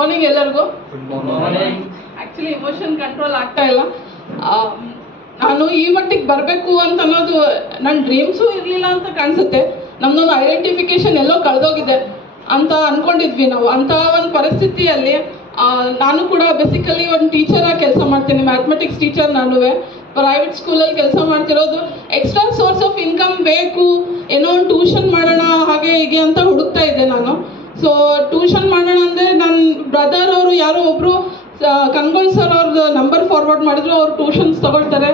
Morning ಎಲ್ಲರಿಗೂ. Actually emotion control ಆಗ್ತಾ ಇಲ್ಲ. ನಾನು ಈ ಮಟ್ಟಿಗೆ ಬರಬೇಕು ಅಂತ ಅನ್ನೋದು ನನ್ನ ಡ್ರೀಮ್ಸು ಇರಲಿಲ್ಲ ಅಂತ ಕಾಣಿಸುತ್ತೆ. ನಮ್ಮದೊಂದು ಐಡೆಂಟಿಫಿಕೇಶನ್ ಎಲ್ಲೋ ಕಳೆದೋಗಿದೆ ಅಂತ ಅಂದ್ಕೊಂಡಿದ್ವಿ ನಾವು. ಅಂಥ ಒಂದು ಪರಿಸ್ಥಿತಿಯಲ್ಲಿ ನಾನು ಕೂಡ ಬೇಸಿಕಲಿ ಒಂದು ಟೀಚರಾಗಿ ಕೆಲಸ ಮಾಡ್ತೀನಿ, ಮ್ಯಾಥಮೆಟಿಕ್ಸ್ ಟೀಚರ್. ನಾನು ಪ್ರೈವೇಟ್ ಸ್ಕೂಲಲ್ಲಿ ಕೆಲಸ ಮಾಡ್ತಿರೋದು. ಎಕ್ಸ್ಟ್ರಾ ಸೋರ್ಸ್ ಆಫ್ ಇನ್ಕಮ್ ಬೇಕು, ಏನೋ ಒಂದು ಟ್ಯೂಷನ್ ಮಾಡೋಣ ಹಾಗೆ ಹೀಗೆ ಅಂತ ಹುಡುಕ್ತಾ ಇದ್ದೆ ನಾನು. ಸೊ ಟ್ಯೂಷನ್ ಮಾಡೋಣ ಅಂದರೆ ನನ್ನ ಬ್ರದರ್ ಅವರು ಯಾರೋ ಒಬ್ಬರು ಕಂಗೋಳ್ ಸರ್ ಅವ್ರದ್ದು ನಂಬರ್ ಫಾರ್ವರ್ಡ್ ಮಾಡಿದ್ರು. ಅವ್ರು ಟ್ಯೂಷನ್ಸ್ ತೊಗೊಳ್ತಾರೆ,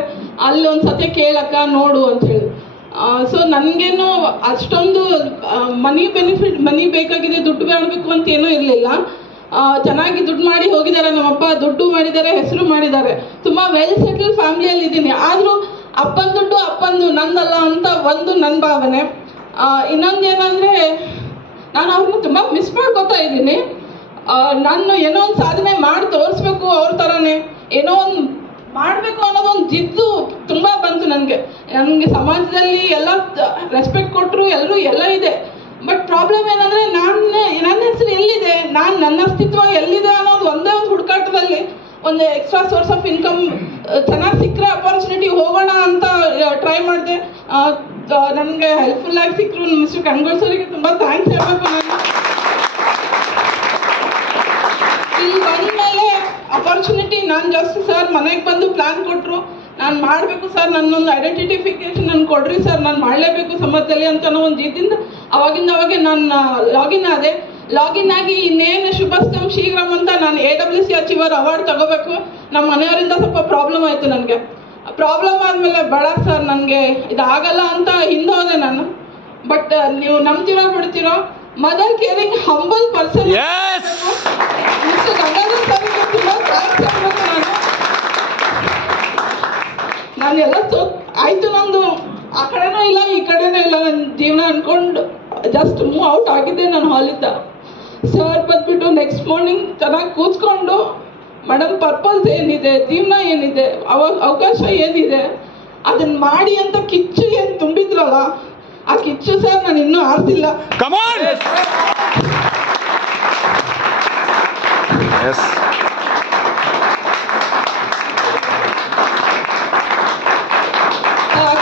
ಅಲ್ಲಿ ಒಂದು ಸತಿ ಕೇಳಕ್ಕ ನೋಡು ಅಂತ ಹೇಳಿ. ಸೊ ನನಗೇನು ಅಷ್ಟೊಂದು ಮನಿ ಬೇಕಾಗಿದೆ, ದುಡ್ಡು ಮಾಡಬೇಕು ಅಂತ ಏನೂ ಇರಲಿಲ್ಲ. ಚೆನ್ನಾಗಿ ದುಡ್ಡು ಮಾಡಿ ಹೋಗಿದ್ದಾರೆ ನಮ್ಮಪ್ಪ, ದುಡ್ಡು ಮಾಡಿದ್ದಾರೆ, ಹೆಸರು ಮಾಡಿದ್ದಾರೆ, ತುಂಬ ವೆಲ್ ಸೆಟಲ್ ಫ್ಯಾಮಿಲಿಯಲ್ಲಿ ಇದ್ದೀನಿ. ಆದರೂ ಅಪ್ಪನ ದುಡ್ಡು ಅಪ್ಪಂದು, ನಂದಲ್ಲ ಅಂತ ಒಂದು ನನ್ನ ಭಾವನೆ. ಇನ್ನೊಂದು ಏನಂದರೆ ನಾನು ಅವ್ರನ್ನ ತುಂಬ ಮಿಸ್ ಮಾಡ್ಕೋತಾ ಇದ್ದೀನಿ. ನಾನು ಏನೋ ಒಂದು ಸಾಧನೆ ಮಾಡಿ ತೋರಿಸ್ಬೇಕು, ಅವ್ರ ಥರನೇ ಏನೋ ಒಂದು ಮಾಡಬೇಕು ಅನ್ನೋದೊಂದು ಜಿದ್ದು ತುಂಬ ಬಂತು ನನಗೆ. ಸಮಾಜದಲ್ಲಿ ಎಲ್ಲ ರೆಸ್ಪೆಕ್ಟ್ ಕೊಟ್ಟರು, ಎಲ್ಲರೂ ಎಲ್ಲ ಇದೆ. ಬಟ್ ಪ್ರಾಬ್ಲಮ್ ಏನಂದರೆ ನನ್ನ ಹೆಸರು ಎಲ್ಲಿದೆ, ನನ್ನ ಅಸ್ತಿತ್ವ ಎಲ್ಲಿದೆ ಅನ್ನೋದು ಒಂದೇ ಒಂದು ಹುಡುಕಾಟದಲ್ಲಿ ಒಂದು ಎಕ್ಸ್ಟ್ರಾ ಸೋರ್ಸ್ ಆಫ್ ಇನ್ಕಮ್ ಚೆನ್ನಾಗಿ ಸಿಕ್ಕರೆ ಅಪಾರ್ಚುನಿಟಿ ಹೋಗೋಣ ಅಂತ ಟ್ರೈ ಮಾಡಿದೆ. ನನಗೆ ಹೆಲ್ಪ್ಫುಲ್ಲಾಗಿ ಸಿಕ್ಕರು ಮಿಸ್ಟರ್ ಕಂಗೋಳ್ ಸರಿಗೆ ತುಂಬ ಥ್ಯಾಂಕ್ಸ್ ಹೇಳಬೇಕು. ನಾನು ಇಲ್ಲಿ ಬಂದ ಮೇಲೆ ಅಪಾರ್ಚುನಿಟಿ ನಾನು ಜಾಸ್ತಿ ಸರ್ ಮನೆಗೆ ಬಂದು ಪ್ಲ್ಯಾನ್ ಕೊಟ್ಟರು. ನಾನು ಮಾಡಬೇಕು ಸರ್, ನನ್ನೊಂದು ಐಡೆಂಟಿಫಿಕೇಶನ್ ನಾನು ಕೊಡ್ರಿ ಸರ್, ನಾನು ಮಾಡಲೇಬೇಕು ಸಮಾಜದಲ್ಲಿ ಅಂತ ಅನ್ನೋ ಒಂದು ಜಿದ್ದಿಂದ ಅವಾಗಿಂದವಾಗೆ ನಾನು ಲಾಗಿನ್ ಆಗಿ ಇನ್ನೇನು ಶುಭಸ್ತಂ ಶೀಘ್ರಂ ಅಂತ ನಾನು AWC ಅಚೀವರ್ ಅವಾರ್ಡ್ ತಗೋಬೇಕು. ನಮ್ಮ ಮನೆಯವರಿಂದ ಸ್ವಲ್ಪ ಪ್ರಾಬ್ಲಮ್ ಆಯಿತು. ನನಗೆ ಪ್ರಾಬ್ಲಮ್ ಆದಮೇಲೆ ಬೇಡ ಸರ್, ನನಗೆ ಇದಾಗಲ್ಲ ಅಂತ ಹಿಂದೋದೆ ನಾನು. ಬಟ್ ನೀವು ನಂಬ್ತಿರೋ ಬಿಡ್ತಿರೋ, mother caring humble person mister Gangadhar ಸರ್ಗೆ ತುಂಬ ಥ್ಯಾಂಕ್ಸ್ ಹೇಳ್ಬೇಕು. ನಾನು ಎಲ್ಲ ಆಯಿತು, ನಮ್ಮದು ಆ ಕಡೆನೂ ಇಲ್ಲ ಈ ಕಡೆನೂ ಇಲ್ಲ ನನ್ನ ಜೀವನ ಅಂದ್ಕೊಂಡು ಜಸ್ಟ್ ಮೂವ್ ಔಟ್ ಆಗಿದ್ದೆ ನಾನು ಹಾಲಿಂದ. ಸರ್ ಬಂದ್ಬಿಟ್ಟು ನೆಕ್ಸ್ಟ್ ಮಾರ್ನಿಂಗ್ ಚೆನ್ನಾಗಿ ಕೂತ್ಕೊಂಡು, ಮೇಡಮ್ ಪರ್ಪಸ್ ಏನಿದೆ, ಜೀವನ ಏನಿದೆ, ಅವಕಾಶ ಏನಿದೆ, ಅದನ್ನು ಮಾಡಿ ಅಂತ ಕಿಚ್ಚು ಏನು ತುಂಬಿದ್ರಲ್ಲ, ಆ ಕಿಚ್ಚು ಸರ್ ನಾನು ಇನ್ನೂ ಆರ್ತಿಲ್ಲ.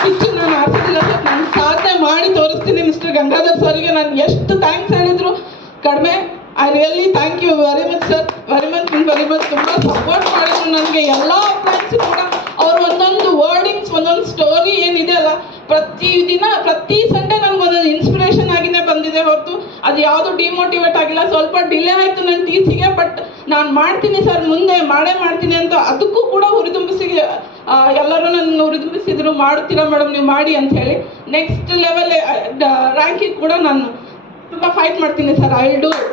ಕಿಚ್ಚು ನಾನು ಆಡ್ತಿಲ್ಲ ಸರ್, ನಾನು ಸಾಧನೆ ಮಾಡಿ ತೋರಿಸ್ತೀನಿ ಮಿಸ್ಟರ್ ಗಂಗಾಧರ್ ಸರ್ಗೆ. ನಾನು ಎಷ್ಟು ಥ್ಯಾಂಕ್ಸ್ ಹೇಳಿದ್ರು ಕಡಿಮೆ. I really thank you very much sir, very much ತುಂಬ ಸಪೋರ್ಟ್ ಮಾಡಿದ್ರು ನನಗೆ. ಎಲ್ಲ ಫ್ರೆಂಡ್ಸ್ ಕೂಡ ಅವ್ರು ಒಂದೊಂದು ವರ್ಡಿಂಗ್ಸ್, ಒಂದೊಂದು ಸ್ಟೋರಿ ಏನಿದೆ ಅಲ್ಲ, ಪ್ರತಿ ಸಂಡೇ ನನಗೊಂದೊಂದು ಇನ್ಸ್ಪಿರೇಷನ್ ಆಗಿನೇ ಬಂದಿದೆ ಹೊರತು ಅದು ಯಾವುದು ಡಿಮೋಟಿವೇಟ್ ಆಗಿಲ್ಲ. ಸ್ವಲ್ಪ ಡಿಲೇ ಆಯಿತು ನನ್ನ ಟೀಚಿಗೆ, ಬಟ್ ನಾನು ಮಾಡ್ತೀನಿ ಸರ್, ಮುಂದೆ ಮಾಡೇ ಮಾಡ್ತೀನಿ ಅಂತ ಅದಕ್ಕೂ ಕೂಡ ಎಲ್ಲರೂ ನನ್ನ ಹುರಿದುಂಬಿಸಿದ್ರು. ಮಾಡುತ್ತೀರಾ ಮೇಡಮ್ ನೀವು ಮಾಡಿ ಅಂತ ಹೇಳಿ. ನೆಕ್ಸ್ಟ್ ಲೆವೆಲ್ ರ್ಯಾಂಕಿಗೆ ಕೂಡ ನಾನು ತುಂಬ ಫೈಟ್ ಮಾಡ್ತೀನಿ sir. I will do it.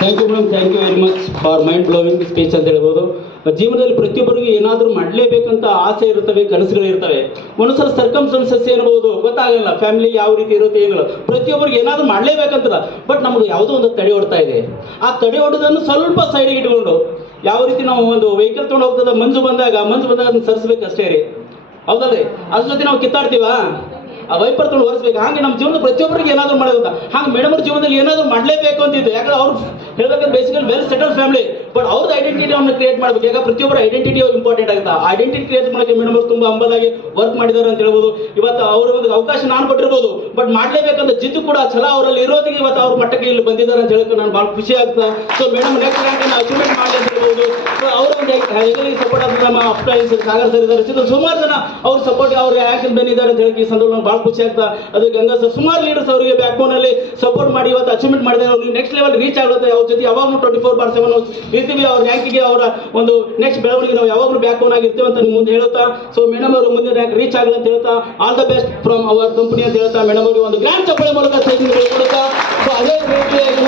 Thank you madam, thank you very much for mind blowing speech ಅಂತ ಹೇಳ್ಬೋದು. ಜೀವನದಲ್ಲಿ ಪ್ರತಿಯೊಬ್ಬರಿಗೂ ಏನಾದರೂ ಮಾಡಲೇಬೇಕಂತ ಆಸೆ ಇರ್ತವೆ, ಕನಸುಗಳಿರ್ತವೆ. ಒಂದೊಂದ್ಸಲ ಸರ್ಕಮ್ಸ್ಟೆನ್ಸಸ್ ಏನ್ಬೋದು ಗೊತ್ತಾಗಲ್ಲ, ಫ್ಯಾಮಿಲಿ ಯಾವ ರೀತಿ ಇರುತ್ತೆ ಏನಿಲ್ಲ, ಪ್ರತಿಯೊಬ್ಬರಿಗೆ ಏನಾದರೂ ಮಾಡಲೇಬೇಕಂತದ. ಬಟ್ ನಮಗೆ ಯಾವುದೋ ಒಂದು ತಡೆ ಹೊಡ್ತಾ ಇದೆ. ಆ ತಡೆ ಹೊಡೋದನ್ನು ಸ್ವಲ್ಪ ಸೈಡಿಗೆ ಇಟ್ಕೊಂಡು, ಯಾವ ರೀತಿ ನಾವು ಒಂದು ವೆಹಿಕಲ್ ತೊಗೊಂಡು ಹೋಗ್ತದ, ಮಂಜು ಬಂದಾಗ ಅದನ್ನು ಸರಿಸ್ಬೇಕು ಅಷ್ಟೇ ರೀ, ಹೌದಲ್ರಿ? ಅದ್ರ ಜೊತೆ ನಾವು ಕಿತ್ತಾಡ್ತೀವ, ಆ ವೈಪರ್ ತೊಗೊಂಡು ಹೊರಿಸ್ಬೇಕು. ಹಾಗೆ ನಮ್ಮ ಜೀವನದ ಪ್ರತಿಯೊಬ್ಬರಿಗೆ ಏನಾದರೂ ಮಾಡೋದು. ಹಾಗೆ ಮೇಡಮ್ ಅವ್ರ ಜೀವನದಲ್ಲಿ ಏನಾದರೂ ಮಾಡಲೇಬೇಕು ಅಂತಿದ್ದು. ಯಾಕಂದ್ರೆ ಅವ್ರು ಹೇಳ್ಬೇಕಂದ್ರೆ basically well settle family, but ಅವ್ರದ್ದು ಐಡೆಂಟಿಟಿಯನ್ನು ಕ್ರಿಯೇಟ್ ಮಾಡಬೇಕು. ಯಾಕಂದ್ರೆ ಪ್ರತಿಯೊಬ್ಬರ ಐಡೆಂಟಿಟಿ ಇಂಪಾರ್ಟೆಂಟ್ ಆಗುತ್ತೆ. ಆ ಐಡೆಂಟಿಟಿ ಕ್ರಿಯೇಟ್ ಮಾಡೋಕ್ಕೆ ಮೇಡಮ್ ಅವರು ತುಂಬ ಹಂಬಲಾಗಿ ವರ್ಕ್ ಮಾಡಿದ್ದಾರೆ ಅಂತ ಹೇಳ್ಬೋದು. ಇವತ್ತು ಅವ್ರ ಒಂದು ಅವಕಾಶ ನಾನು ಕೊಟ್ಟಿರ್ಬೋದು, ಬಟ್ ಮಾಡಲೇಬೇಕಂತ ಜಿದ್ದು ಕೂಡ ಛಲ ಅವರಲ್ಲಿ ಇರೋದಕ್ಕೆ ಇವತ್ತು ಅವ್ರ ಮಟ್ಟಕ್ಕೆ ಇಲ್ಲಿ ಬಂದಿದ್ದಾರೆ ಅಂತ ಹೇಳಕ್ಕೆ ನಾನು ಭಾಳ ಖುಷಿ ಆಗ್ತದೆ. ಸೊ ಮೇಡಮ್ ನೆಕ್ಸ್ಟ್ ರ್ಯಾಂಕನ್ನು ಅಚೀವ್ಮೆಂಟ್ ಮಾಡಿ ಅಂತ ಹೇಳ್ಬೋದು. ಸೊ ಅವರ ಒಂದು ಸಪೋರ್ಟ್ ಆದ ನಮ್ಮ ಅಪ್ಲೈನ್ಸ್ ಸಾಗರ್ ಸರ್ ಇದ್ದಾರೆ, ಸುಮಾರು ಜನ ಅವ್ರ ಸಪೋರ್ಟ್ ಅವ್ರ ಆ್ಯಕ್ಷನ್ ಬಂದಿದ್ದಾರೆ ಅಂತ ಹೇಳಿ ಈ ಸಂದರ್ಭ ಭಾಳ ಖುಷಿ ಆಗ್ತಾ. ಅದು ಗಂಗಾ ಸರ್ ಸುಮಾರು ಲೀಡರ್ಸ್ ಅವರಿಗೆ ಬ್ಯಾಕ್ ಬೋನ್ ಅಲ್ಲಿ ಸಪೋರ್ಟ್ ಮಾಡಿ ಇವತ್ತು ಅಚೀವ್ಮೆಂಟ್ ಮಾಡಿದ್ದಾರೆ. ಅವ್ರಿಗೆ ನೆಕ್ಸ್ಟ್ ಲೆವೆಲ್ ರೀಚ್ ಆಗುತ್ತೆ. ಅವ್ರ ಜೊತೆ ಯಾವಾಗಲೂ 24/7 ಇರ್ತೀವಿ. ಅವ್ರ ರ್ಯಾಂಕಿಗೆ ಅವರ ಒಂದು ನೆಕ್ಸ್ಟ್ ಬೆಳವಣಿಗೆ ನಾವು ಯಾವಾಗಲೂ ಬ್ಯಾಕ್ ಬೋನ್ ಆಗಿರ್ತೀವಿ ಅಂತ ಮುಂದೆ ಹೇಳುತ್ತಾ. ಸೊ ಮೇಡಮ್ ಅವರು ಮುಂದೆ ರ್ಯಾಂಕ್ ರೀಚ್ ಆಗಲಿ ಅಂತ ಹೇಳ್ತಾ, all the best from our company ಅಂತ ಹೇಳ್ತಾ ಮೇಡಮ್ ಅವರಿಗೆ ಒಂದು ಗ್ರ್ಯಾಂಡ್ ಚಪ್ಪಳೆ ಮೂಲಕ ಕೊಡುತ್ತಾ, ಸೊ ಅದೇ ನೆಕ್ಸ್ಟ್ ರ್ಯಾಂಕ್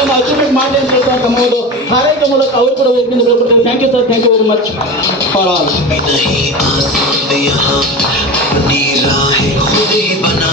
ಅನ್ನು ಅಚೀವ್ಮೆಂಟ್ ಮಾಡಿ ಅಂತ ಹೇಳ್ತಾ ತಮ್ಮ ಒಂದು ಹಾರೈಕೆ ಮೂಲಕ ಅವರು ಕೂಡ ಹೋಗ್ತೀನಿ. Thank you sir, thank you very much for all. राहें खुद ही बना